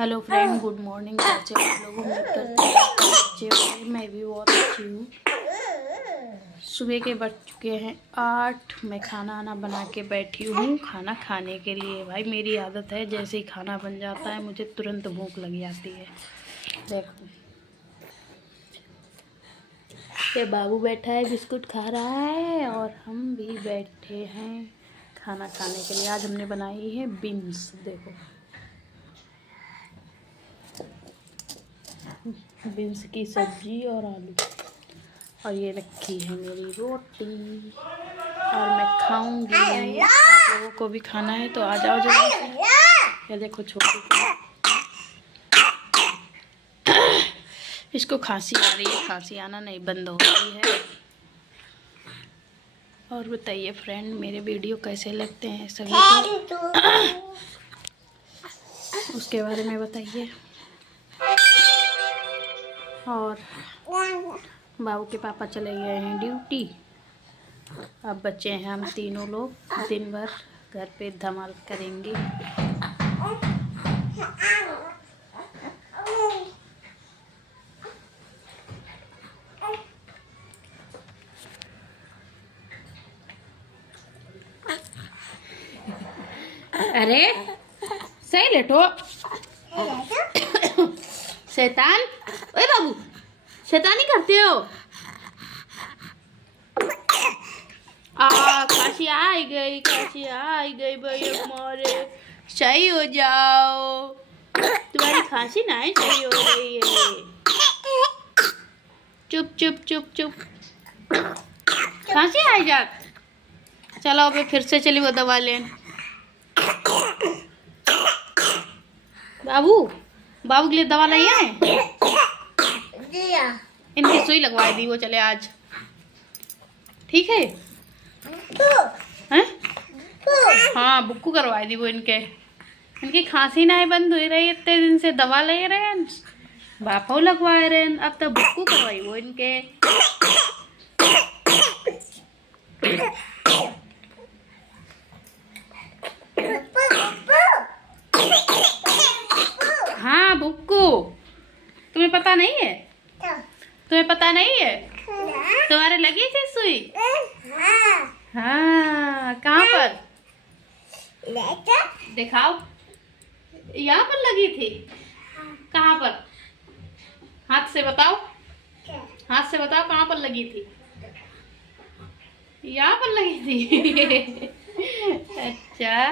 Hello friend, good morning. कैसे आप लोग? उम्मीद करते हैं अच्छे होंगे। मैं भी बहुत अच्छी हूँ। सुबह के बज चुके हैं 8। मैं खाना आना बना के बैठी हूँ खाना खाने के लिए। भाई मेरी आदत है, जैसे ही खाना बन जाता है मुझे तुरंत भूख लग जाती है। देखो ये बाबू बैठा है, बिस्कुट खा रहा है और हम भी बैठे हैं खाना खाने के लिए। आज हमने बनाई है बीन्स। देखो बीन्स की सब्जी और आलू, और ये रखी है मेरी रोटी और मैं खाऊंगी। आप लोगों को भी खाना है तो आ जाओ जल्दी से। ये देखो छोटी इसको खांसी आ रही है, खांसी आना नहीं बंद हो रही है। और बताइए फ्रेंड, मेरे वीडियो कैसे लगते हैं सभी को उसके बारे में बताइए। और बाबू के पापा चले गए हैं ड्यूटी। अब बच्चे हैं हम तीनों लोग, दिन भर घर पे धमाल करेंगे। अरे सही लेटो शैतान। ओए बाबू, शैतानी करते हो? खांसी आई गई, खांसी आई गई भैया हमारे। सही हो जाओ, तुम्हारी खांसी नहीं सही हो रही है। चुप चुप चुप चुप, खांसी आई जा। चलो अभी फिर से चली वो दवा लें। बाबू, बाबू के लिए दवा लाई है। इनकी सुई लगवा दी वो चले आज। ठीक है? हैं? हाँ बुक्कू करवाई दी वो इनकी खांसी ना बंद हुई रही, इतने दिन से दवा ले रहे हैं, बापो लगवाए रहे हैं, अब तो बुक्कू करवाई वो इनके। हाँ बुक्कू, तुम्हें पता नहीं है? तुम्हें पता नहीं है? तुम्हारे लगी थी सुई? हाँ कहाँ पर दिखाओ। यहाँ पर लगी थी? कहाँ पर? हाथ से बताओ, हाथ से बताओ कहाँ पर लगी थी? यहाँ पर लगी थी। अच्छा